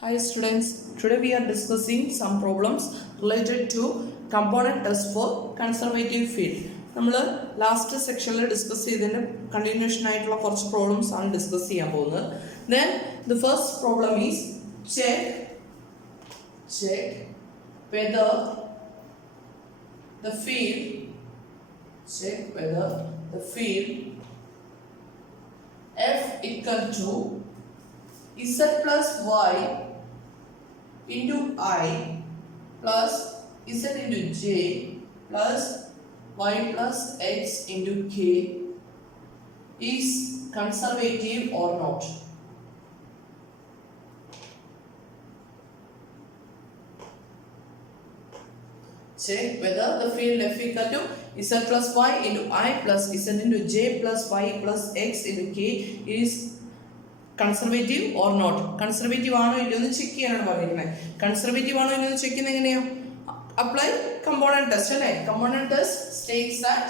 Hi students, today we are discussing some problems related to component test for conservative field. നമ്മൾ last സെക്ഷനിൽ discuss ചെയ്തതിൻ്റെ continuation ആയിട്ടുള്ള കുറച്ച് problems ആണ് discuss ചെയ്യാൻ പോകുന്നത്. Then the first problem is check whether the field f equal to z plus y into I plus z into j plus y plus x into k is conservative or not. Check whether the field f equal to z plus y into I plus z into j plus y plus x into k is conservative or not. Conservative ആണോ ഇല്ലയോ എന്ന് check ചെയ്യാനാണ് പറഞ്ഞിരിക്കുന്നത്. Conservative ആണോ ഇല്ലയോ എന്ന് check ചെയ്യുന്നത് എങ്ങനെയാ? അപ്ലൈ കമ്പോണന്റ് ടെസ്റ്റ് അല്ലേ. കമ്പോണന്റ് ടെസ്റ്റ് സ്റ്റേറ്റ്സ് ദാറ്റ്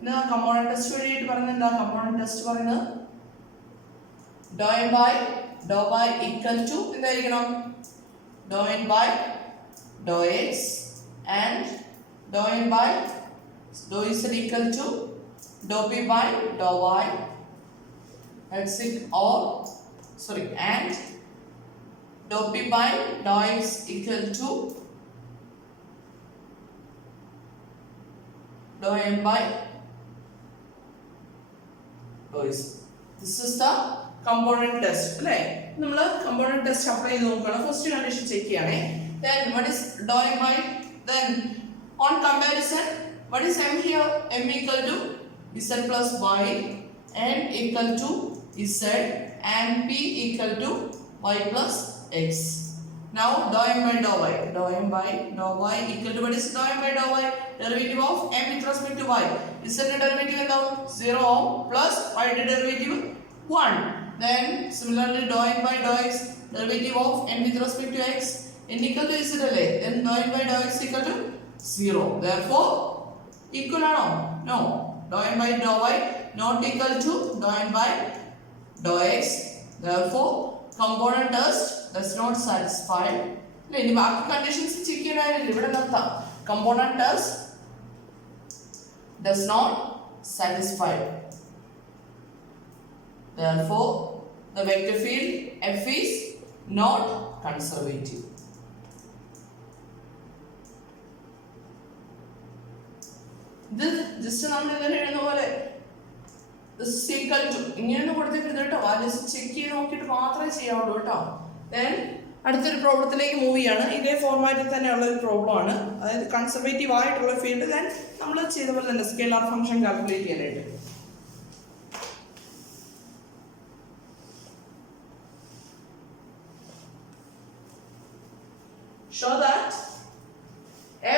എന്താ കമ്പോണന്റ് ടെസ്റ്റ് വേണ്ടിയിട്ട് പറയുന്നത് എന്താ? കമ്പോണന്റ് ടെസ്റ്റ് പറയുന്നത് doe N by equal to എന്തായിരിക്കണം? Doe N by doe X and doe N by doe Z equal to doe P by doe Y and dou p by dou x equal to dou n by dou s. This is the component test അല്ലേ. നമ്മൾ component test apply ചെയ്ത് നോക്കുകയാണ്. First condition check ചെയ്യണേ. Then what is dou n by? Then on comparison, what is m here? M equal to z plus y and equal to z and p equal to y plus x. Now dou m by dou y equal to what is dou m by dou y? Derivative of m with respect to y. Z derivative എന്താവും? 0 ആവും plus y derivative 1. Then similarly dou m by dou x derivative of n with respect to x n equal to z അല്ലേ. Then dou m by dou x equal to 0. Therefore equal ആണോ? No. Dou m by dou y not equal to dou m by dou x. Therefore component test does not satisfy. ഇനി ബാക്കി conditions check ചെയ്യാനായില്ല, ഇവിടെ നിർത്താം. component test does not satisfy. Therefore the vector field f is not conservative. ഇത് just നമ്മൾ ഇങ്ങനെ എഴുതുന്ന പോലെ ഇങ്ങനെയൊന്നും കൊടുത്തിട്ട് കേട്ടോ. വാല്യൂസ് ചെക്ക് ചെയ്ത് നോക്കിയിട്ട് മാത്രമേ ചെയ്യാവുള്ളൂ കേട്ടോ. ദെൻ അടുത്തൊരു പ്രോബ്ലത്തിലേക്ക് മൂവ് ചെയ്യാണ്. ഇതേ ഫോർമാറ്റിൽ തന്നെയുള്ള ഒരു പ്രോബ്ലം ആണ്. അതായത് കൺസർവേറ്റീവ് ആയിട്ടുള്ള ഫീൽഡ് ദെൻ നമ്മൾ ചെയ്ത പോലെ തന്നെ സ്കെയിലാർ ഫംഗ്ഷൻ കാൽക്കുലേറ്റ് ചെയ്യാനായിട്ട്. Show that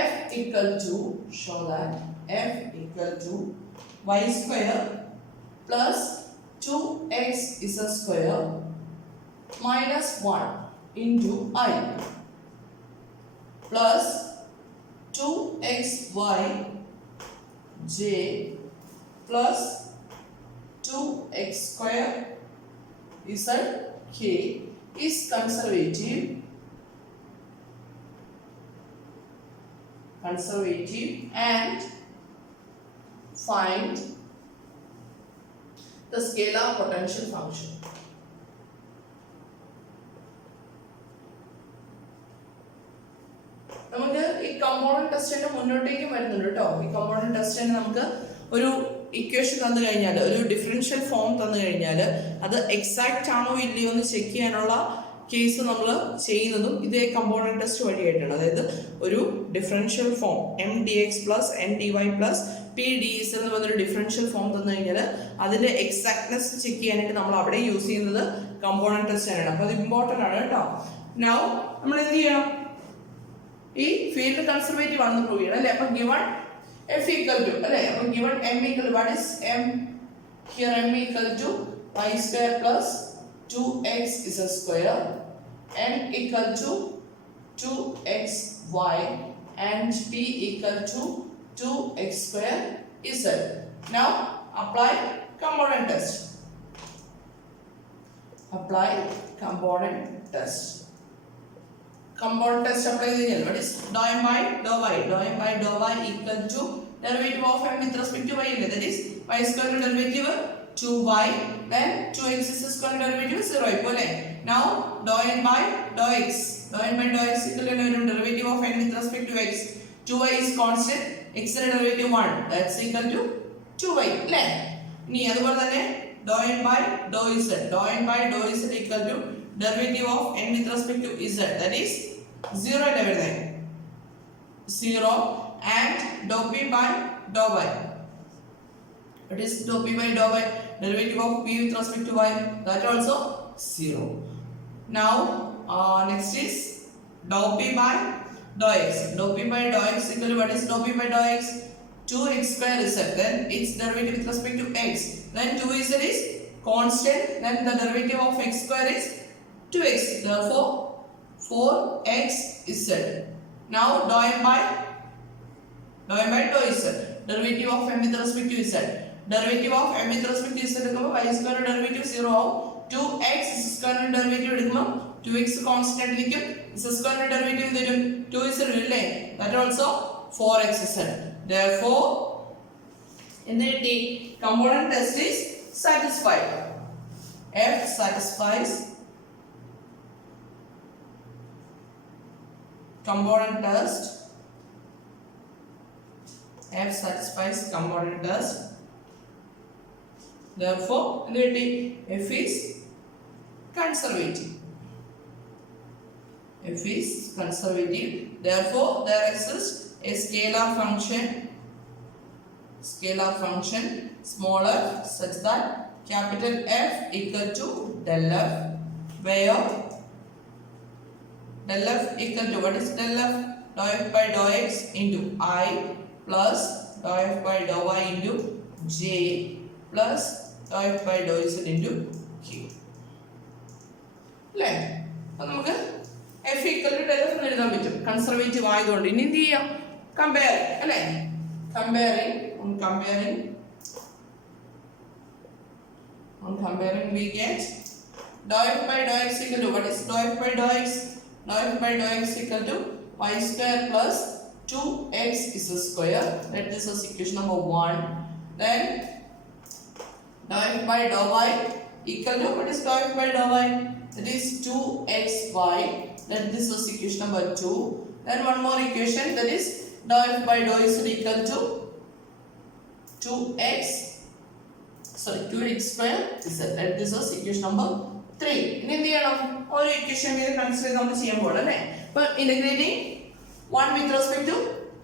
f equal to y square plus 2x is a square minus 1 into I plus 2xy j plus 2x square z k is conservative and find the scalar potential function. നമുക്ക് ഈ component ടെസ്റ്റിന്റെ മുന്നോട്ടേക്ക് വരുന്നുണ്ട് കേട്ടോ. ഈ component ടെസ്റ്റിന് നമുക്ക് ഒരു ഇക്വേഷൻ തന്നു കഴിഞ്ഞാൽ, ഒരു ഡിഫറൻഷ്യൽ ഫോം തന്നു കഴിഞ്ഞാൽ അത് എക്സാക്റ്റ് ആണോ ഇല്ലയോ എന്ന് ചെക്ക് ചെയ്യാനുള്ള കേസ് നമ്മൾ ചെയ്യുന്നതും ഇതേ കമ്പോണന്റ് ടെസ്റ്റ് വഴിയായിട്ടാണ്. അതായത് ഒരു differential form M D X plus N D Y plus P D S എന്ന് പറഞ്ഞൊരു ഡിഫറൻഷ്യൽ ഫോം തന്നു കഴിഞ്ഞാൽ അതിന്റെ എക്സാക്ട്നെസ് ചെക്ക് ചെയ്യാനായിട്ട് നമ്മൾ അവിടെ യൂസ് ചെയ്യുന്നത് കമ്പോണന്റ് ടെസ്റ്റ് ആണ്. അപ്പോൾ അത് ഇമ്പോർട്ടൻ്റ് ആണ് കേട്ടോ. നൗ നമ്മൾ എന്ത് ചെയ്യണം? ഈ ഫീൽഡ് കൺസർവേറ്റീവ് ആണെന്ന് പ്രൂവ് ചെയ്യണം അല്ലേ. അപ്പം ഗിവൺ എഫ് ഈക്വൽ ടു അല്ലേ. അപ്പം given M equal what is M here? M equal to Y square plus 2x is a square n equal to 2xy and p equal to 2x square z. Now apply component test. apply component test. Component test apply ചെയ്യാൻ what is dou m by dou y equal to derivative of m with respect to y അല്ലേ, that is y square derivative 2y then 2x square derivative 0 ആയിപ്പോ അല്ലേ. now dou n by dou x equal to derivative of n with respect to x, 2y is constant, x derivative 1, that's equal to 2y അല്ലേ. ഇനി അതുപോലെ തന്നെ dou n by dou z equal to derivative of n with respect to z, that is 0 and everything 0, and dou p by dou y, that is dou p by dou y derivative of p with respect to y, that also 0. now next is dou p by dou x equal to what is dou p by dou x, 2x square z, then its derivative with respect to x, then 2z is constant, then the derivative of x square is 2x, therefore 4x z. now dou m by dou z, derivative of m with respect to z, derivative of m with respect to z എടുക്കുമ്പോൾ y square derivative 0 ആവും, 2x square derivative എടുക്കുമ്പോൾ 2x constant ആയിരിക്കും, z square derivative തരും 2z അല്ലേ, that also 4x z. therefore in the component test is satisfied. F satisfies component test. F satisfies component test. therefore in the F is conservative. therefore there exists a scalar function small f such that capital F equal to del f, where del f equal to what is del f, dou f by dou x into I plus dou f by dou y into j plus dou f by dou z into q അല്ലേ. അപ്പോൾ നമുക്ക് f equal to del f എന്ന് എഴുതാൻ പറ്റും conservative ആയതുകൊണ്ട്. ഇനി എന്ത് ചെയ്യാം, കമ്പയർ അല്ലേ, on comparing we get dou f by dou x equal to what is dou f by dou x, equal to y square plus 2x is a square, that is equation number 1. then dou f by dou y equal to what is dou f by dou y, that is 2xy, that is equation number 2. then one more equation, that is dou f by dou z equal to 2x square z, that is equation number 3. ഇനി എന്ത് ചെയ്യണം, ഒരു equation വീതം consider ചെയ്ത് നമ്മൾ ചെയ്യാൻ പോകണം അല്ലേ. അപ്പോൾ integrating 1 with respect to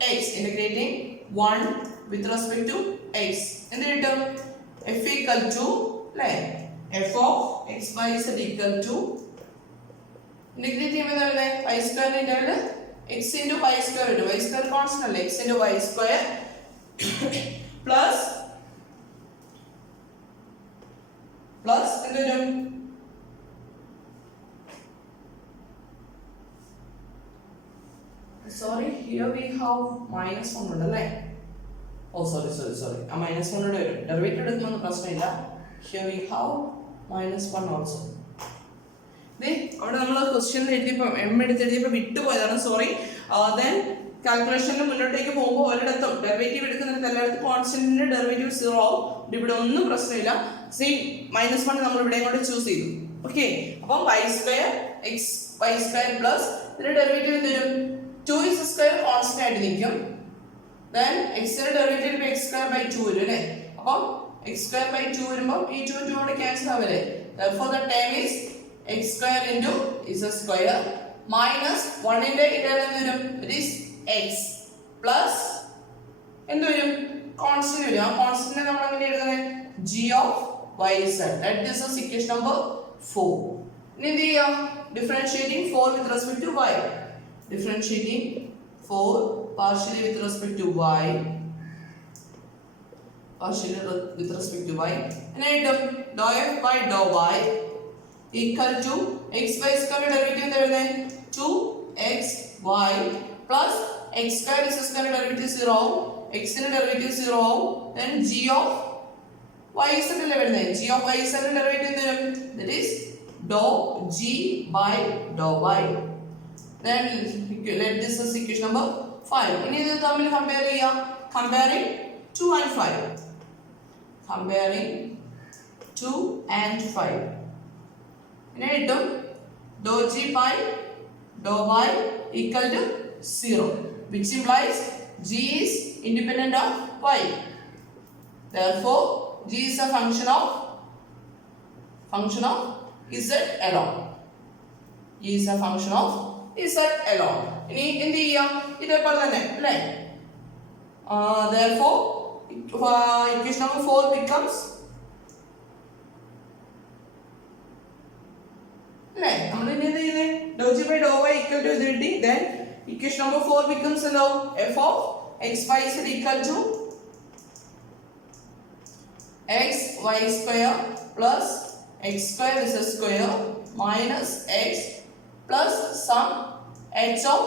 x, എന്ത് കിട്ടും, f equal to അല്ലേ, f of x by z equal to integrate ചെയ്യുമ്പോൾ എന്താ വരുന്നത്, y square integral x into y square വരും, y square കോൺസ്റ്റന്റ് അല്ലേ, x into y square plus എന്ത് വരും, sorry here we have minus 1 ഉണ്ട് അല്ലേ, sorry ആ minus 1 ഇവിടെ വരും, ഡെറിവേറ്റീവ് എടുക്കുമ്പോൾ പ്രശ്നമില്ല. here we have minus 1 also. അവിടെ നമ്മൾ ക്വസ്റ്റ്യനിൽ എഴുതിയപ്പോൾ എം എടുത്തെഴുതിയപ്പോൾ വിട്ടുപോയതാണ്, സോറി. ദെൻ കാൽക്കുലേഷനിൽ മുന്നോട്ടേക്ക് പോകുമ്പോൾ ഒരിടത്തും ഡെറിവേറ്റീവ് എടുക്കുന്നിടത്ത് എല്ലായിടത്തും കോൺസ്റ്റന്റിന്റെ ഡെറിവേറ്റീവ് 0 ആവും, ഇവിടെ ഒന്നും പ്രശ്നമില്ല. സെയിം -1 നമ്മൾ ഇവിടെ കൊണ്ട് ചൂസ് ചെയ്തു. ഓക്കെ, അപ്പം y square പ്ലസ് ഇതിന്റെ ഡെറിവേറ്റീവ് എന്ത് വരും, 2x square കോൺസ്റ്റന്റ് ആയിട്ട് നിൽക്കും. ദെൻ x ന്റെ ഡെറിവേറ്റീവ് x square by 2 വരും അല്ലേ. അപ്പം x square by 2 വരുമ്പോൾ ഈ 2 കൊണ്ട് cancel ആവല്ലേ. therefore the term is x square into z square minus 1 ന്റെ ഇന്റഗ്രൽ എന്ത് വരും, it is x plus എന്ത് വരും, കോൺസ്റ്റന്റ് വരും. ആ കോൺസ്റ്റന്റിനെ നമ്മൾ എങ്ങനെ എഴുതുന്നത്, g of yz, that is equation number 4. ഇനി എന്ത് ചെയ്യാം, differentiating 4 with respect to y, differentiating 4 partially with respect to y, and item dou f by dou y equal to x by square derivative എന്താ വരുന്നത്, 2xy plus x square is square derivative 0 ആവും, x ന്റെ derivative 0 ആവും. then g of yz അല്ലേ വരുന്നത്, g of yz ന്റെ derivative എന്ത് വരും, that is dou G by dou Y. Then let this is equation number 5. ഇനി ഇത് തമ്മിൽ കമ്പയർ ചെയ്യാം. Comparing 2 and 5. Comparing 2 and 5. ഇനി കിട്ടും dou G by dou Y equal to 0, which implies G is independent of Y. Therefore, G is a function of Z alone. G is a function of Z alone. ഇനി എന്ത് ചെയ്യാം? ഇതേപോലെ തന്നെ അല്ലേ? Therefore, equation number 4 becomes അല്ലേ? നമ്മൾ ഇനി എന്ത് ചെയ്യുന്നത്? dou G by dou Y equal to 0. Then equation number 4 becomes now f of x y z equal to x y square plus x square is a square minus x plus some h of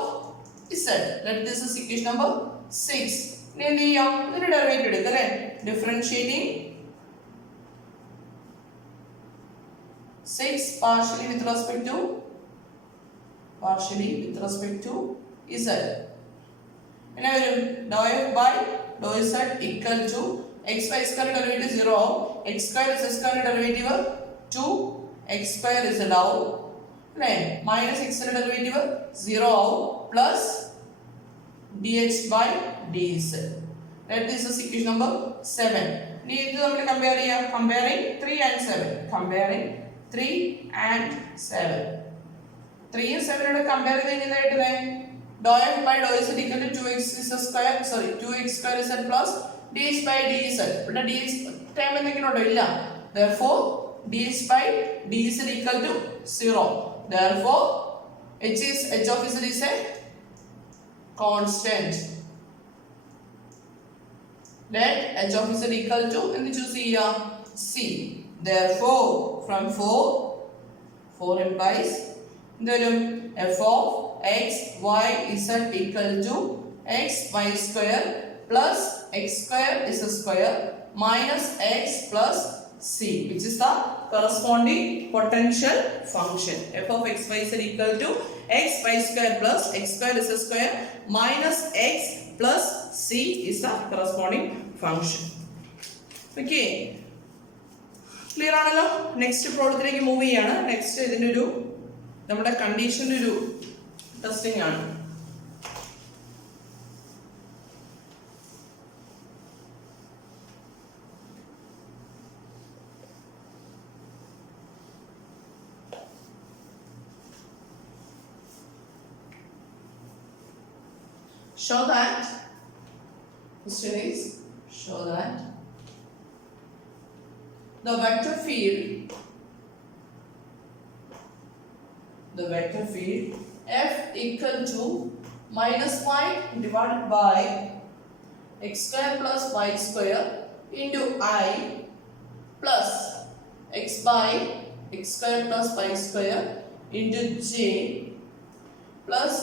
z. Let this is equation number 6. ഇനി എന്ത് ചെയ്യാം? ഇതിന്റെ derivative എടുക്കുക അല്ലേ? Differentiating 6 partially with respect to z. ഇനി വരും dou f by dou z equal to x by square derivative 0 ആവും. x square z square derivative 2 x square z ആവും അല്ലേ? minus x ന്റെ ഡെറിവേറ്റീവ് 0 ആവും plus dx by dz. Let this is equation number 7. ഇനി ഇത് നമ്മൾ compare ചെയ്യാം. Comparing 3 and 7. Comparing 3 and 7. 3 and 7 ഓട് കമ്പയർ ചെയ്ത് എന്തായിട്ടേ? dou f by dou z equal to 2x square, 2x square z plus dx by dz. ഇവിടെ dx term എന്തെങ്കിലും ഉണ്ടോ? ഇല്ല. Therefore, dx by dz equal to 0. Therefore, h of z is a constant. Let h of z equal to എന്ത് choose ചെയ്യാം? C. Therefore, from 4 implies എന്തുവരും? f of x y z equal to x y square plus x square is a square minus x plus c, which is the corresponding potential function. f of x y z equal to x y square plus x square is a square minus x plus c is the corresponding function. Okay, clear ആണല്ലോ? Next പ്രോബ്ലത്തിലേക്ക് move ചെയ്യാണ്. Next ഇതിന്റെ ഒരു നമ്മുടെ കണ്ടീഷന്റെ ഒരു testing ആണ്. Show that the vector field f equal to minus y divided by x square plus y square into I plus x by x square plus y square into j plus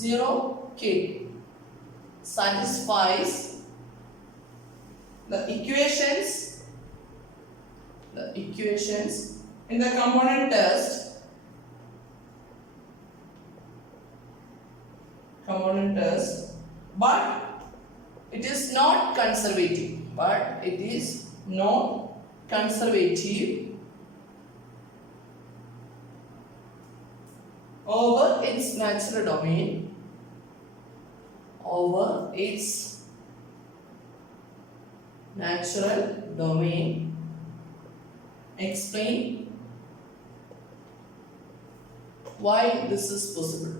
0k satisfies the equations in the component test but it is not conservative over its natural domain. Explain why this is possible.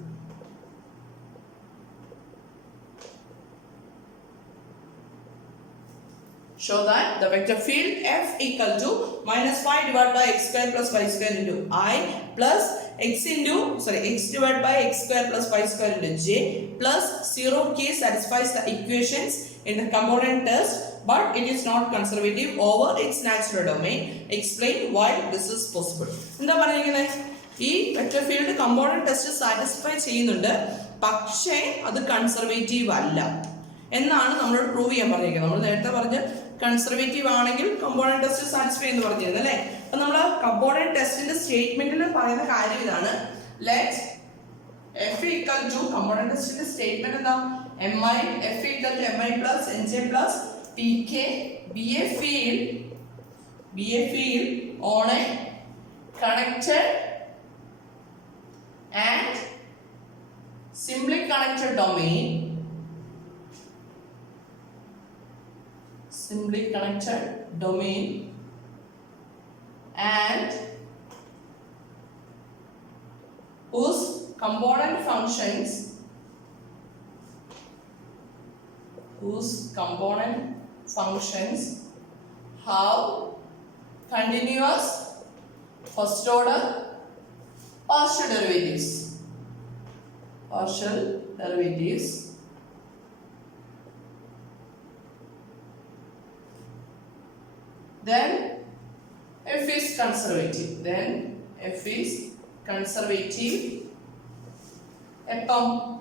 Show that the vector field f equal to minus y divided by x square plus y square into I plus x divided by x square plus y square into j plus 0k satisfies the equations in the component test but it is not conservative over its natural domain. Explain why this is possible. എന്താ പറയുന്നത്? ഈ vector field component test satisfy ചെയ്യുന്നുണ്ട്, പക്ഷേ അത് conservative അല്ല എന്നാണ് നമ്മളോട് prove ചെയ്യാൻ പറഞ്ഞിരിക്കുന്നത്. നമ്മൾ നേരത്തെ പറഞ്ഞ് കൺസർവേറ്റീവ് ആണെങ്കിൽ കമ്പോണന്റ് ടെസ്റ്റ് സാറ്റിസ്ഫൈ എന്ന് പറഞ്ഞിരുന്നു അല്ലേ? അപ്പൊ നമ്മൾ കമ്പോണന്റ് ടെസ്റ്റിന്റെ സ്റ്റേറ്റ്മെന്റിൽ പറയുന്ന കാര്യം ഇതാണ്. Let F equal to component test statement എന്താ mi F equal to mi plus nj plus pk be a field on a connected and simply connected domain and whose component functions have continuous first order partial derivatives. Then F is conservative.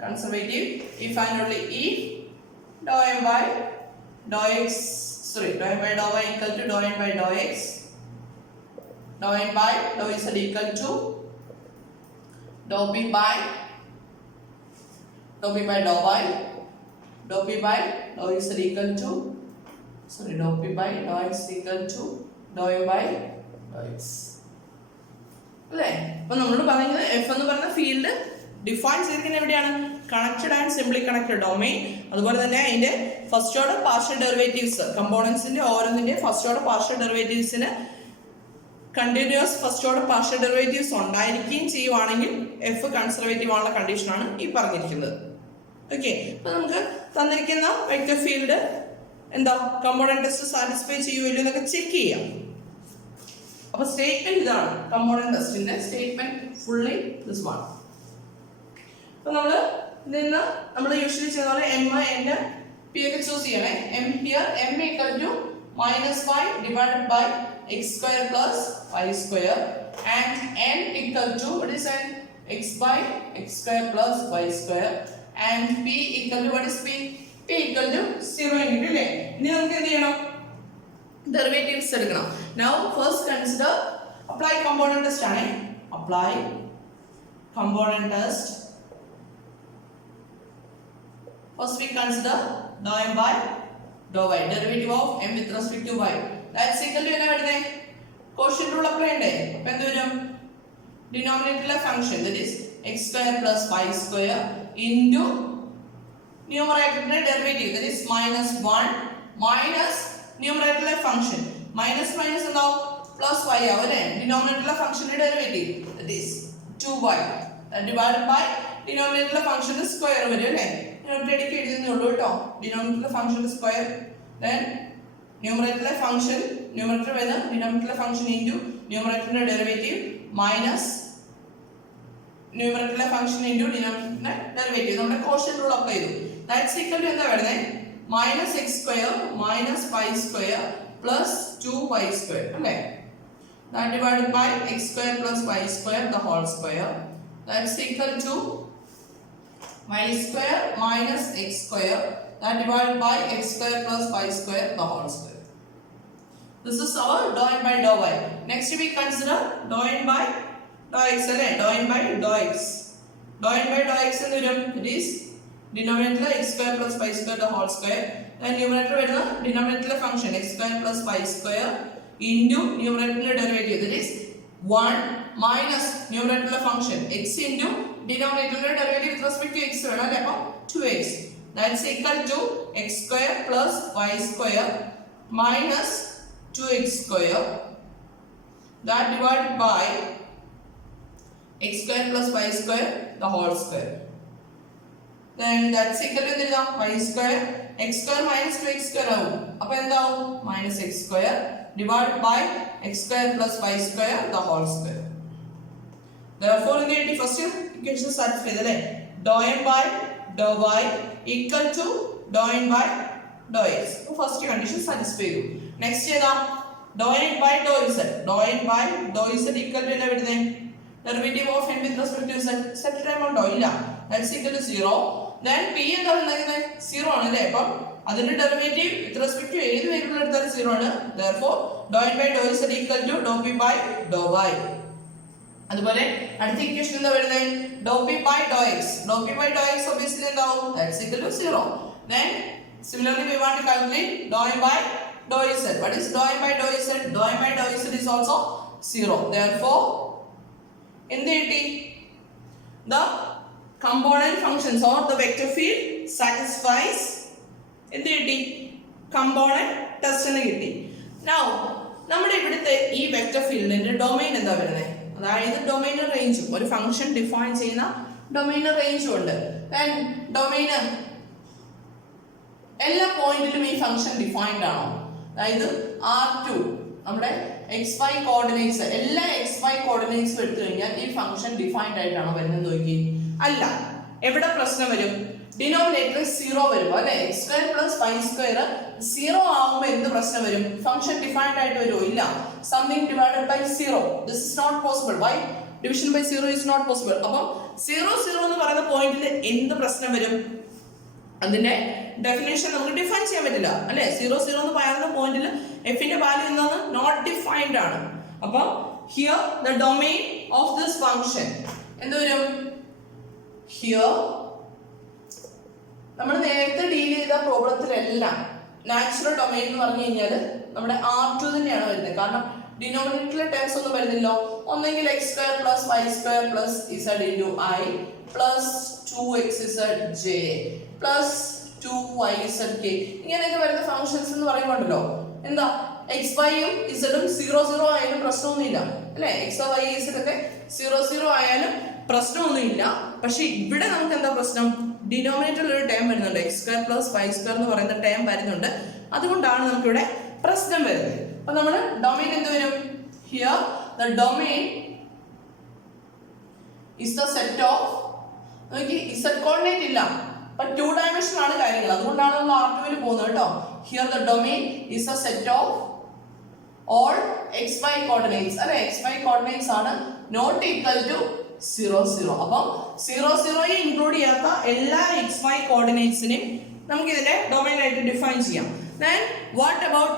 Conservative if and only if dou m by dou y equal to dou n by dou x, dou n by dou z equal to dou p by dou y, dou p by dou z equal to dou p by dou x equal to dou m by dou x. അല്ലേ? അപ്പോൾ നമ്മൾ പറയുന്നത് F എന്ന് പറയുന്ന field define ചെയ്തിരിക്കുന്നത് എവിടെയാണ്? Connected and simply connected domain. അതുപോലെ തന്നെ അതിന്റെ ഫസ്റ്റ് ഓർഡർ പാർഷ്യൽ ഡെറിവേറ്റീവ്സ്, കമ്പോണൻസിന്റെ ഓരോന്നിന്റെ ഫസ്റ്റ് ഓർഡർ പാർഷ്യൽ ഡെറിവേറ്റീവ്സിന് continuous first order partial derivatives ഉണ്ടായിരിക്കുകയും ചെയ്യുവാണെങ്കിൽ എഫ് കൺസർവേറ്റീവ് ആണുള്ള കണ്ടീഷനാണ് ഈ പറഞ്ഞിരിക്കുന്നത്. ഓക്കെ, അപ്പൊ നമുക്ക് തന്നിരിക്കുന്ന വെക്റ്റർ ഫീൽഡ് എന്താ കമ്പോണന്റ് ടെസ്റ്റ് സാറ്റിസ്ഫൈ ചെയ്യുമല്ലോ എന്നൊക്കെ ചെക്ക് ചെയ്യാം. അപ്പൊ സ്റ്റേറ്റ്മെന്റ് ഇതാണ്, കമ്പോണന്റ് ടെസ്റ്റിന്റെ സ്റ്റേറ്റ്മെന്റ് ഫുള്ളി ദിസ് വൺ. അപ്പൊ നമ്മൾ യൂഷ്വലി ചെയ്യുന്ന പോലെ എം എന്റെ പി ഒക്കെ ചൂസ് ചെയ്യണേ. M here M equal to -y divided by x square plus y square and n equal to what is n? x by x square plus y square and p equal to what is p? p equal to 0 ഇല്ലേ? ഇനി നമുക്ക് എന്ത് ചെയ്യണം? Derivatives എടുക്കണം. Now first consider apply component test ആണ്. Apply component test. First we consider dou m by dou y, derivative of m with respect to y. That's equal to എന്നാ വരുന്നേ? Quotient rule apply ചെയ്യണ്ടേ? അപ്പോൾ എന്ത് വരും? Denominator function, that is x square plus y square into numerator derivative, that is -1 minus numerator function. Minus എന്താവും? Plus y ആവും അല്ലേ? Denominator function derivative, that is 2y divided by denominator function square വരും അല്ലേ? Denominator എഴുതുന്നുള്ളൂ കേട്ടോ. Denominator function square, then ന്യൂമറേറ്ററിലെ function numerator വരുന്ന ഡിനോമിനേറ്ററിലെ ഫംഗ്ഷൻ ഇൻറ്റു ന്യൂമറേറ്ററിന്റെ ഡെറിവേറ്റീവ് മൈനസ് ന്യൂമറേറ്ററിലെ ഫംഗ്ഷൻ ഇൻറ്റു ഡിനോമിനേറ്ററിന്റെ ഡെറിവേറ്റീവ്. നമ്മുടെ കോഷ്യന്റ് റൂൾ അപ്ലൈ ചെയ്തു. ദാറ്റ്സ് ഈക്വൽ ടു എന്താ വരുന്നത്? -x square minus y square plus 2y square അല്ലേ? That divided by x square plus y square the whole square. That's equal to y square minus x square that divided by x square plus y square the whole square. This is our dou n by dou y. Next we consider dou n by dou x അല്ലേ? dou n by dou x. dou n by dou x എന്ന് വരും, it is denominator x square plus y square the whole square. Then numerator വരുന്ന denominator function x square plus y square into numerator derivative, that is 1 minus numerator function x into denominator derivative with respect to x വേണം അല്ലേ? അപ്പോൾ 2x. That's equal to x square plus y square minus 2x square that divided by x square plus y square the whole square. Then that's equal to എന്താ? y square x square minus 2x square ആവും. അപ്പോൾ എന്താവും? -x square divided by x square plus y square the whole square. Therefore the first equation satisfied അല്ലേ? dou m by dou y equal to dou n by dou x. First condition satisfy ചെയ്തു. Next ഏതാ? dou n by dou z. dou n by dou z equal to എന്താ വരുന്നത്? Derivative of n with respect to z. Set time ഉണ്ടോ? ഇല്ല. That's equal to 0. Then p എന്താ വന്നിരിക്കുന്നത്? 0 ആണ് അല്ലേ? അപ്പോൾ അതിന്റെ ഡെറിവേറ്റീവ് with respect to ഏത് വേരിയബിൾ എടുത്താലും 0 ആണ്. Therefore doe N by doe Z equal to doe P by doe Y. അതുപോലെ അടുത്ത ഇക്വേഷൻ എന്താ വരുന്നത്? Doe P by doe X. Doe P by doe X obviously എന്താവും? That's equal to 0. Then similarly we want to calculate dou n by dou z. What is dou n by dou z? Dou n by dou z is also 0. Therefore എന്ത് കിട്ടി? The component functions or the vector field satisfies എന്ത് കിട്ടി? component test എന്ന് കിട്ടി. Now നമ്മുടെ ഇവിടുത്തെ ഈ vector ഫീൽഡിന്റെ ഡൊമൈൻ എന്താ വരുന്നത്? അതായത് ഡൊമൈൻ റേഞ്ചും ഒരു ഫംഗ്ഷൻ ഡിഫൈൻ ചെയ്യുന്ന ഡൊമൈൻ റേഞ്ചും ഉണ്ട്. Then ഡൊമൈൻ എല്ലാ പോയിന്റിലും ഈ ഫംഗ്ഷൻ ഡിഫൈൻഡ് ആണോ? അതായത് R2 നമ്മുടെ xy കോർഡിനേറ്റ്സ് എല്ലാ xy കോർഡിനേറ്റ്സും എടുത്തു കഴിഞ്ഞാൽ ഈ ഫംഗ്ഷൻ ഡിഫൈൻഡ് ആയിട്ടാണോ വരുന്നത് നോക്കി? അല്ല. എവിടെ പ്രശ്നം വരും? ഡിനോമിനേറ്റർ 0 വരും അല്ലെ? x² + y² 0 ആവുമ്പോൾ എന്ത് പ്രശ്നം വരും? ഫംഗ്ഷൻ ഡിഫൈൻഡ് ആയിട്ട് വരുമോ? ഇല്ല. Something divided by 0. This is not possible. Why? Division by 0 is not possible. അപ്പോൾ 0 0 എന്ന് പറയുന്ന പോയിന്റിൽ എന്ത് പ്രശ്നം വരും? അതിന്റെ ഡെഫിനേഷൻ നമുക്ക് ഡിഫൈൻ ചെയ്യാൻ പറ്റില്ല അല്ലെ? 0 0 എന്ന് പറയുന്ന പോയിന്റിൽ എഫിന്റെ വാല്യൂ എന്താണ്? നോട്ട് ഡിഫൈൻഡ് ആണ്. അപ്പോൾ here the domain of this function എന്ത് വരും? ഹിയർ നമ്മൾ നേരത്തെ ഡീൽ ചെയ്ത പ്രോബ്ലത്തിലെല്ലാം നാച്ചുറൽ ഡൊമൈൻ എന്ന് പറഞ്ഞു കഴിഞ്ഞാൽ നമ്മുടെ R2 തന്നെയാണ് വരുന്നത്. കാരണം ഡിനോമിനേറ്ററിലെ ടേംസ് ഒന്നും വരുന്നില്ലോ. ഒന്നെങ്കിൽ x² + y² + z × I + 2xzj + 2yzk ഇങ്ങനെയൊക്കെ വരുന്ന ഫംഗ്ഷൻസ് എന്ന് പറയുമ്പോണ്ടല്ലോ എന്താ xy യും z ഉം 0 0 ആയാലും പ്രശ്നമൊന്നുമില്ല അല്ലെ? x y z ഒക്കെ 0 0 ആയാലും പ്രശ്നമൊന്നുമില്ല. പക്ഷെ ഇവിടെ നമുക്ക് എന്താ പ്രശ്നം? ഡിനോമിനേറ്ററിൽ ഒരു ടേം വരുന്നുണ്ട്, x² + y² എന്ന് പറയുന്ന ടേം വരുന്നുണ്ട്. അതുകൊണ്ടാണ് നമുക്കിവിടെ പ്രശ്നം വരുന്നത്. അപ്പൊ നമ്മൾ ഡൊമൈൻ എന്ത് വരും? Here the domain is the set of നോക്കി z കോർഡിനേറ്റ് ഇല്ല, അപ്പൊ 2 ഡയമെൻഷൻ ആണ് കാര്യങ്ങൾ. അതുകൊണ്ടാണ് നമ്മൾ R2 ൽ പോകുന്നത് കേട്ടോ. Here the domain is A set of all xy coordinates അല്ലെ? xy കോർഡിനേറ്റ്സ് ആണ് നോട്ട് ഈക്വൽ ടു 0 0. അപ്പം 0 0 ഇൻക്ലൂഡ് ചെയ്യാത്ത എല്ലാ xy കോർഡിനേറ്റ്സിനെയും നമുക്ക് ഇതിന്റെ ഡൊമൈൻ ആയിട്ട് ഡിഫൈൻ ചെയ്യാം. Then what about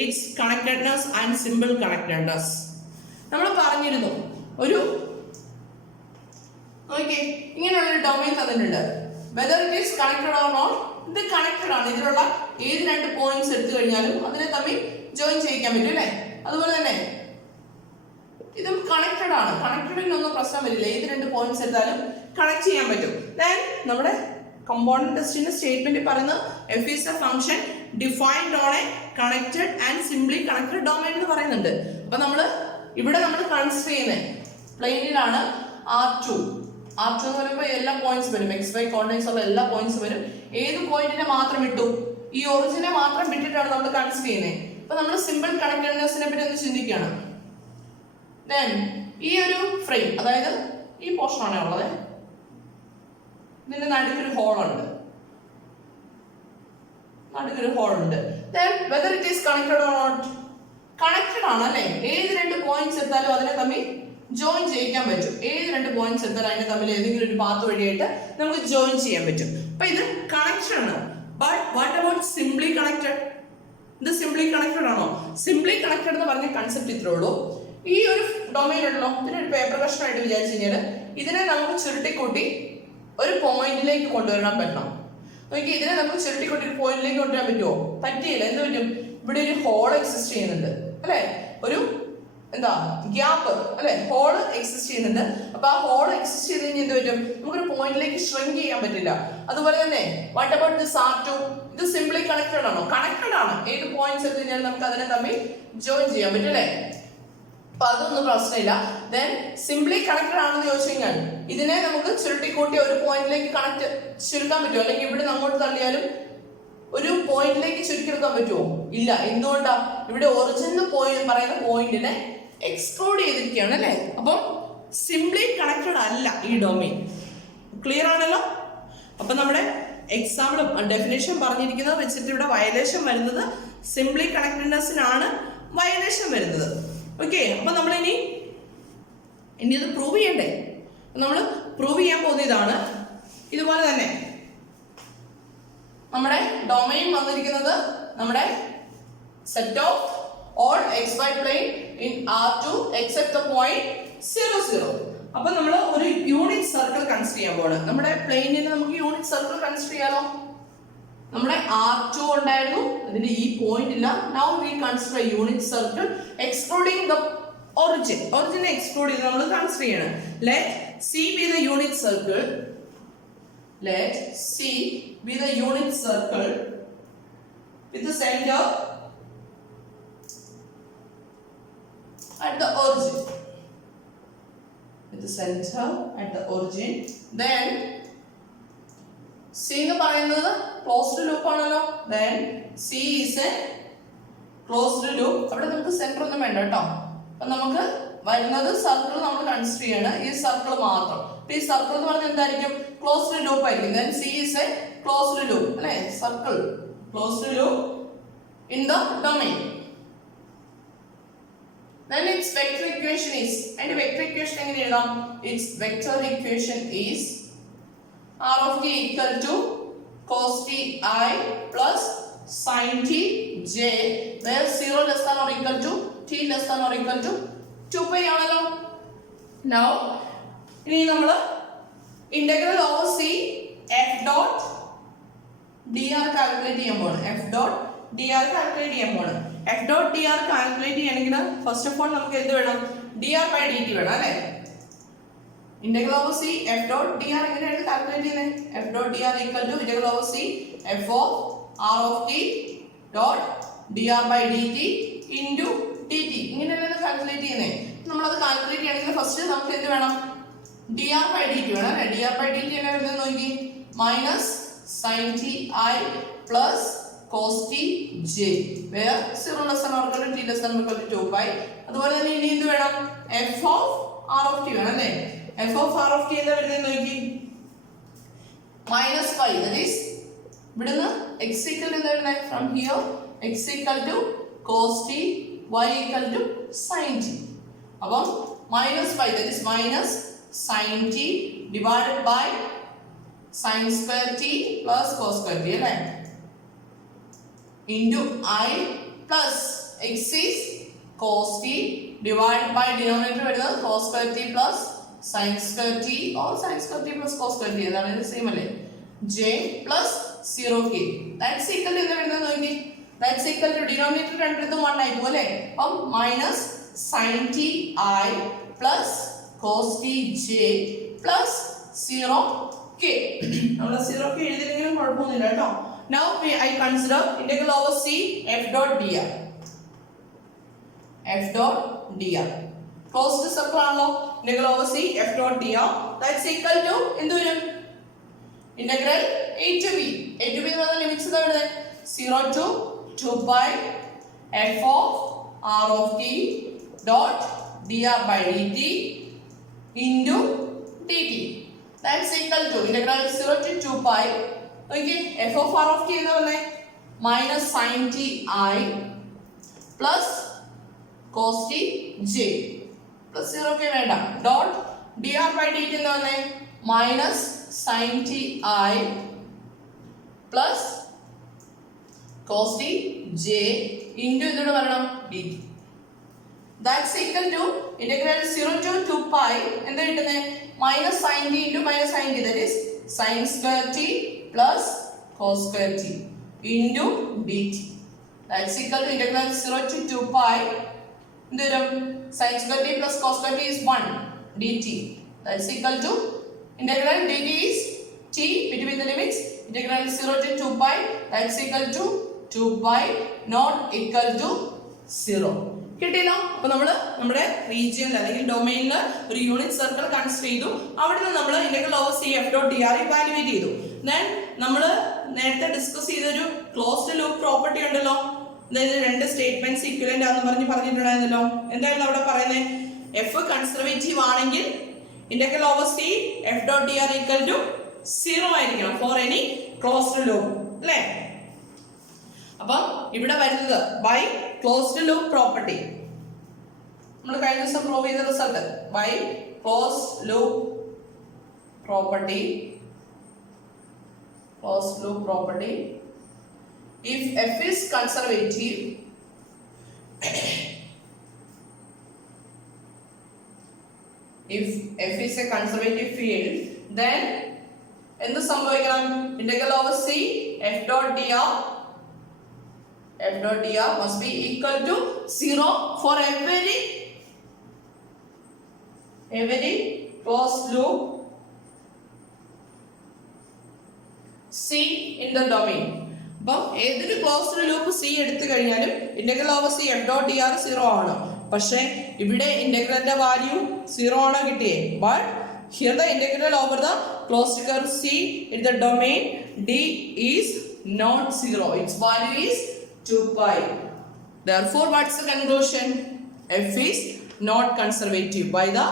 its connectedness and symbol connectedness? നമ്മൾ പറഞ്ഞിരുന്നു ഒരു ഓക്കെ ഇങ്ങനെയുള്ളൊരു ഡൊമൈൻ തന്നിട്ടുണ്ട്. Whether it is connected or not, ഇത് കണക്റ്റഡ് ആണ്. ഇതിലുള്ള ഏത് 2 പോയിന്റ്സ് എടുത്തു കഴിഞ്ഞാലും അതിനെ തമ്മിൽ ജോയിൻ ചെയ്യിക്കാൻ പറ്റും അല്ലേ? അതുപോലെ തന്നെ ഇതും കണക്റ്റഡ് ആണ്. കണക്റ്റഡിനൊന്നും പ്രശ്നം വരില്ല. ഏത് 2 പോയിന്റ്സ് എടുത്താലും കണക്ട് ചെയ്യാൻ പറ്റും. ദെൻ നമ്മുടെ കമ്പോണന്റ് ടെസ്റ്റിന്റെ സ്റ്റേറ്റ്മെന്റ് പറയുന്നത് f is a function defined on a connected and simply connected domain എന്ന് പറയുന്നുണ്ട്. അപ്പൊ ഇവിടെ നമ്മൾ കൺസിഡർ ചെയ്യുന്നത് പ്ലെയിനിലാണ് R2 എന്ന് പറയുമ്പോൾ എല്ലാ പോയിന്റ്സ് വരും, xy കോർഡിനേറ്റ്സ് ഉള്ള എല്ലാ പോയിന്റ്സ് വരും. ഏത് പോയിന്റിനെ മാത്രം വിട്ടു? ഈ ഒറിജിനെ മാത്രം വിട്ടിട്ടാണ് നമ്മൾ കൺസിഡർ ചെയ്യുന്നത്. അപ്പൊ നമ്മൾ സിമ്പിൾ കണക്റ്റഡ്നെസ്സിനെ പറ്റി ഒന്ന് ചിന്തിക്കുകയാണ്. ദെൻ ഈ ഒരു ഫ്രെയിം, അതായത് ഈ പോർഷൻ ആണ് ഉള്ളത്, ഇതിന്റെ നടുക്കൊരു ഹോൾ ഉണ്ട്. Then whether it is connected or not, connected ആണ് അല്ലെ? ഏത് 2 പോയിന്റ്സ് എടുത്താലും അതിനെ തമ്മിൽ ജോയിൻ ചെയ്യിക്കാൻ പറ്റും. ഏത് 2 പോയിന്റ്സ് എടുത്താലും അതിനെ തമ്മിൽ ഏതെങ്കിലും ഒരു പാത്ത് വഴിയായിട്ട് നമുക്ക് ജോയിൻ ചെയ്യാൻ പറ്റും. അപ്പൊ ഇത് കണക്ഷൻ ആണ്. But what about simply connected? ഇത് സിംപ്ലി കണക്റ്റഡ് ആണോ? സിംപ്ലി കണക്റ്റഡ് എന്ന് പറഞ്ഞ കൺസെപ്റ്റ് ഇത്രേ ഉള്ളൂ. ഈ ഒരു ഡൊമൈൻ ഉണ്ടല്ലോ, ഇതിനൊരു പേപ്പർ കഷ്ണമായിട്ട് വിചാരിച്ചു കഴിഞ്ഞാൽ ഇതിനെ നമുക്ക് ചുരുട്ടിക്കൂട്ടി ഒരു പോയിന്റിലേക്ക് കൊണ്ടുവരാൻ പറ്റണം. നോക്കി, ഇതിനെ നമുക്ക് ചുരുട്ടിക്കൂട്ടി ഒരു പോയിന്റിലേക്ക് കൊണ്ടുവരാൻ പറ്റുമോ? പറ്റിയില്ല. എന്ത് പറ്റും? ഇവിടെ ഒരു ഹോൾ എക്സിസ്റ്റ് ചെയ്യുന്നുണ്ട് അല്ലെ? ഒരു ഗ്യാപ്പ് അല്ലെ? ഹോൾ എക്സിസ്റ്റ് ചെയ്യുന്നുണ്ട്. അപ്പൊ ആ ഹോൾ എക്സിസ്റ്റ് ചെയ്ത് കഴിഞ്ഞാൽ എന്ത് പറ്റും? നമുക്കൊരു പോയിന്റിലേക്ക് ഷ്രിങ്ക് ചെയ്യാൻ പറ്റില്ല. അതുപോലെ തന്നെ വാട്ട് അബൌട്ട് ദിസ് R2? ഇത് സിംപ്ലി കണക്റ്റഡ് ആണോ? കണക്റ്റഡ് ആണ്. ഏത് പോയിന്റ്സ് എടുത്തു കഴിഞ്ഞാൽ നമുക്ക് അതിനെ തമ്മിൽ ജോയിൻ ചെയ്യാൻ പറ്റും അല്ലെ? അപ്പൊ അതൊന്നും പ്രശ്നമില്ല. ദെൻ സിംപ്ലി കണക്റ്റഡ് ആണെന്ന് ചോദിച്ചു കഴിഞ്ഞാൽ ഇതിനെ നമുക്ക് ചുരുട്ടിക്കൂട്ടി ഒരു പോയിന്റിലേക്ക് ചുരുക്കാൻ പറ്റുമോ? അല്ലെങ്കിൽ ഇവിടെ അങ്ങോട്ട് തള്ളിയാലും ഒരു പോയിന്റിലേക്ക് ചുരുക്കിയെടുക്കാൻ പറ്റുമോ? ഇല്ല. എന്തുകൊണ്ടാ? ഇവിടെ ഒറിജിനൽ പറയുന്ന പോയിന്റിനെ എക്സ്ക്ലൂഡ് ചെയ്തിരിക്കുകയാണ് അല്ലെ? അപ്പം സിംപ്ലി കണക്റ്റഡ് അല്ല ഈ ഡൊമൈൻ. ക്ലിയർ ആണല്ലോ? അപ്പൊ നമ്മുടെ എക്സാമ്പിൾ ഡെഫിനേഷൻ പറഞ്ഞിരിക്കുന്നത് വെച്ചിട്ട് ഇവിടെ വയലേഷൻ വരുന്നത് സിംപ്ലി കണക്റ്റഡ്നെസ്സിനാണ് വയലേഷൻ വരുന്നത്. ഓക്കെ, അപ്പൊ നമ്മൾ ഇനി ഇത് പ്രൂവ് ചെയ്യണ്ടേ? നമ്മൾ പ്രൂവ് ചെയ്യാൻ പോകുന്ന ഇതാണ്. ഇതുപോലെ തന്നെ നമ്മുടെ ഡൊമൈൻ വന്നിരിക്കുന്നത് നമ്മുടെ set of all xy plane in R2 except the point 0, 0. അപ്പോൾ നമ്മൾ ഒരു യൂണിറ്റ് സർക്കിൾ കൺസിഡർ ചെയ്യാൻ പോവാണ്. നമ്മുടെ പ്ലെയിനിൽ നമുക്ക് യൂണിറ്റ് സർക്കിൾ കൺസിഡർ ചെയ്യാലോ. നമ്മുടെ R2 ഉണ്ടായിരുന്നു, അതിന്റെ ഈ പോയിന്റ് ഇല്ല. Now we consider a unit circle excluding the origin. Origin exclude ചെയ്ത് നമ്മൾ കൺസിഡർ ചെയ്യണം. Let C be the unit circle. Let C be the unit circle with the center at the origin. With the center at the origin. Then C എന്ന് പറയുന്നത് closed loop ആണല്ലോ. Then C is a closed loop. അവിടെ നമുക്ക് centre ഒന്നും വേണ്ട കേട്ടോ. അപ്പൊ നമുക്ക് വരുന്നത് സർക്കിൾ നമ്മൾ കൺസിഡർ ചെയ്യണം, ഈ സർക്കിൾ മാത്രം. ഈ സർക്കിൾ എന്ന് പറഞ്ഞാൽ എന്തായിരിക്കും? ക്ലോസ്ഡ് ലൂപ്പ് ആയിരിക്കും. Then C is a closed loop, അല്ലേ? Circle closed loop in the domain. Then its vector equation is, and vector equation എങ്ങനെ എഴുതാം? Its vector equation is R of t equal to cos t I plus sin t j, where 0 less than or equal to t less than or equal to 2 pi ആണല്ലോ. Now ഇനി നമ്മൾ integral over c f dot dr calculate ചെയ്യാൻ പോവാണ്. f dot dr calculate ചെയ്യാൻ പോവാണ്. f dot dr calculate ചെയ്യണമെങ്കിൽ first of all നമുക്ക് എന്ത് വേണം? dr by dt വേണം, അല്ലേ? Integral over c f dot dr എങ്ങനെയാണ് കാൽക്കുലേറ്റ് ചെയ്യുന്നത്? f dot dr equal to integral over c f of r of t dot dr by dt into dt. ഇങ്ങനെയാണ് calculate ചെയ്യുന്നത്. നമ്മൾ അത് കാൽക്കുലേറ്റ് ചെയ്യണമെങ്കിൽ first നമുക്ക് എന്ത് വേണം? dr by dt വേണം, അല്ലേ? dr by dt എങ്ങനെ വരുന്നത് നോക്കി. Minus sin t I plus cos t j, where 0 less than or equal to t less than or equal to 2 pi. അതുപോലെ തന്നെ ഇനി എന്ത് വേണം? f of r of t വേണം, അല്ലേ? f of r of t എന്താ വരുന്നത് നോക്കി. മൈനസ് പൈ, that is ഇവിടുന്ന് x equal to എന്താ വരുന്നത്? from here x equal to cos t, y equal to sin t. അപ്പം minus pi, that is minus sin t divided by sin square t plus cos square t, അല്ലേ? into I plus x is cos t divided by denominator വരുന്നത് cos square t plus sin square t or sin square t plus cos square t, അതാണ് ഇത് same അല്ലേ? j plus 0k, that's equal to എന്താ വരുന്നത് നോക്കി. that's equal to denominator രണ്ടിടത്തും 1 ആയി പോകും, അല്ലേ? അപ്പം minus sin t I plus cos t j plus 0k. നമ്മൾ 0k എഴുതില്ലെങ്കിലും കുഴപ്പമൊന്നുമില്ല കേട്ടോ. Now I consider integral over c f dot dr. f dot dr closed circle ആണല്ലോ. integral over c f dot dr, that's equal to എന്ത് വരും? integral a to b. a to b എന്ന് പറഞ്ഞ limits എന്താ വരുന്നത്? 0 to 2 pi f of r of t dot dr by dt into dt, that's equal to integral 0 to 2 pi. Okay, f of r of t എന്താ വന്നേ? minus sin t I plus cos t j plus 0k വേണ്ട. dot dr by dt എന്താ വന്നേ? minus sin t I plus cos t j into ഇതിലൂടെ വരണം dt, that's equal to integral 0 to 2 pi എന്താ കിട്ടുന്നത്? minus sin t into minus sin t, that is sin square t plus cos square t into dt, that's equal to integral 0 to 2 pi എന്ത് വരും? sin square t plus cos square t is 1 dt, that's equal to integral dt is t between the limits integral 0 to 2 pi, that's equal to 2 pi not equal to 0. കിട്ടിയല്ലോ. അപ്പൊ നമ്മള് നമ്മുടെ റീജിയനിൽ അല്ലെങ്കിൽ ഡൊമൈനിൽ ഒരു യൂണിറ്റ് സർക്കിൾ കൺസിഡർ ചെയ്തു. അവിടെ നിന്ന് നമ്മൾ integral over C F dot D R evaluate ചെയ്തു. ദെൻ നമ്മൾ നേരത്തെ ഡിസ്കസ് ചെയ്തൊരു ക്ലോസ്ഡ് ലൂപ്പ് പ്രോപ്പർട്ടി ഉണ്ടല്ലോ, അതായത് രണ്ട് സ്റ്റേറ്റ്മെന്റ്സ് ഇക്വലന്റ് ആണെന്ന് പറഞ്ഞിട്ടുണ്ടായിരുന്നല്ലോ. എന്തായിരുന്നു അവിടെ പറയുന്നത്? എഫ് കൺസർവേറ്റീവ് ആണെങ്കിൽ integral over C F dot D R equal to 0 ആയിരിക്കണം ഫോർ എനി ക്ലോസ്ഡ് ലൂപ്പ്, അല്ലേ? അപ്പം ഇവിടെ വരുന്നത് ബൈ ക്ലോസ്ഡ് ലൂപ്പ് പ്രോപ്പർട്ടി നമ്മൾ കഴിഞ്ഞ ദിവസം പ്രൂവ് ചെയ്ത result. By closed loop property if f is conservative if f is a conservative field, then എന്ത് സംഭവിക്കണം? integral over c f dot dr must be equal to 0 for every closed loop c in the domain. അപ്പം ഏതൊരു closed loop C എടുത്തു കഴിഞ്ഞാലും integral over C F dot D R 0 ആണ്. പക്ഷേ ഇവിടെ ഇന്റഗ്രലിന്റെ വാല്യൂ 0 ആണോ കിട്ടിയേ? But here the integral over the closed curve C in the domain D is not 0. Its value is 2 pi. Therefore, what's the conclusion? F is not conservative by the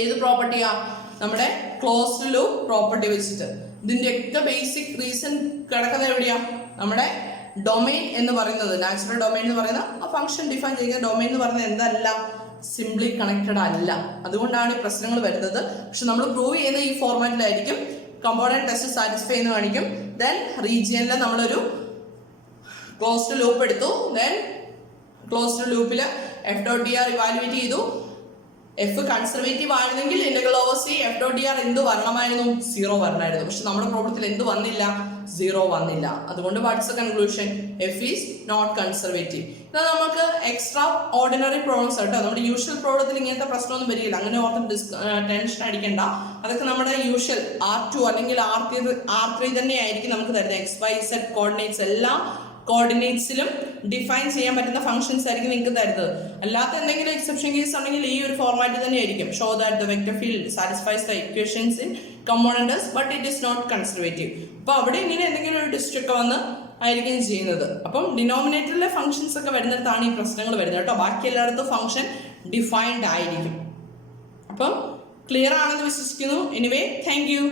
ഏത് പ്രോപ്പർട്ടിയാ? നമ്മുടെ closed loop property വെച്ചിട്ട്. ഇതിന്റെ ഒക്കെ basic reason കിടക്കുന്നത് എവിടെയാ? നമ്മുടെ domain എന്ന് പറയുന്നത്, നാച്ചുറൽ ഡൊമെയിൻ എന്ന് പറയുന്ന ആ ഫംഗ്ഷൻ ഡിഫൈൻ ചെയ്യുന്ന ഡൊമെയിൻ എന്ന് പറയുന്നത് എന്തല്ല? സിംപ്ലി കണക്റ്റഡ് അല്ല. അതുകൊണ്ടാണ് ഈ പ്രശ്നങ്ങൾ വരുന്നത്. പക്ഷെ നമ്മൾ പ്രൂവ് ചെയ്യുന്ന ഈ ഫോർമാറ്റിലായിരിക്കും. കമ്പോണന്റ് ടെസ്റ്റ് സാറ്റിസ്ഫൈ എന്ന് കാണിക്കും. ദെൻ റീജിയനിൽ നമ്മളൊരു ക്ലോസ്ഡ് ലൂപ്പ് എടുത്തു. ദെൻ ക്ലോസ്ഡ് ലൂപ്പിൽ F dot D R evaluate ചെയ്തു. എഫ് കൺസർവേറ്റീവ് ആയിരുന്നെങ്കിൽ integral over C F dot D R എന്ത് വരണമായിരുന്നു? 0 വരണമായിരുന്നു. പക്ഷെ നമ്മുടെ പ്രോബ്ലത്തിൽ എന്ത് വന്നില്ല? 0 വന്നില്ല. അതുകൊണ്ട് what's the conclusion? F is not conservative. എന്നാൽ നമുക്ക് എക്സ്ട്രാ ഓർഡിനറി പ്രോബ്ലംസ് കേട്ടോ. നമ്മുടെ യൂഷ്വൽ പ്രോബ്ലത്തിൽ ഇങ്ങനത്തെ പ്രശ്നമൊന്നും വരികയില്ല. അങ്ങനെ ഓർത്ത് ടെൻഷൻ അടിക്കണ്ട. അതൊക്കെ നമ്മുടെ യൂഷ്വൽ R2 അല്ലെങ്കിൽ R3 തന്നെ ആയിരിക്കും നമുക്ക് തരുന്നത്. എക്സ് വൈ സെഡ് കോർഡിനേറ്റ്സ് എല്ലാം കോർഡിനേറ്റ്സിലും ഡിഫൈൻ ചെയ്യാൻ പറ്റുന്ന ഫംഗ്ഷൻസ് ആയിരിക്കും നിങ്ങൾക്ക് തരുന്നത്. അല്ലാത്ത എന്തെങ്കിലും എക്സെപ്ഷൻ കേസ് ഉണ്ടെങ്കിൽ ഈ ഒരു ഫോർമാറ്റ് തന്നെ ആയിരിക്കും. Show that the vector field satisfies the equations in components but it is not conservative. അപ്പോൾ അവിടെ ഇങ്ങനെ എന്തെങ്കിലും ഒരു ഡിസ്ട്രിക്ട് ഒക്കെ വന്ന് ആയിരിക്കും ചെയ്യുന്നത്. അപ്പം ഡിനോമിനേറ്ററിലെ ഫംഗ്ഷൻസ് ഒക്കെ വരുന്നിടത്താണ് ഈ പ്രശ്നങ്ങൾ വരുന്നത് കേട്ടോ. ബാക്കി എല്ലായിടത്തും ഫംഗ്ഷൻ ഡിഫൈൻഡ് ആയിരിക്കും. അപ്പം ക്ലിയർ ആണെന്ന് വിശ്വസിക്കുന്നു. Anyway, thank you.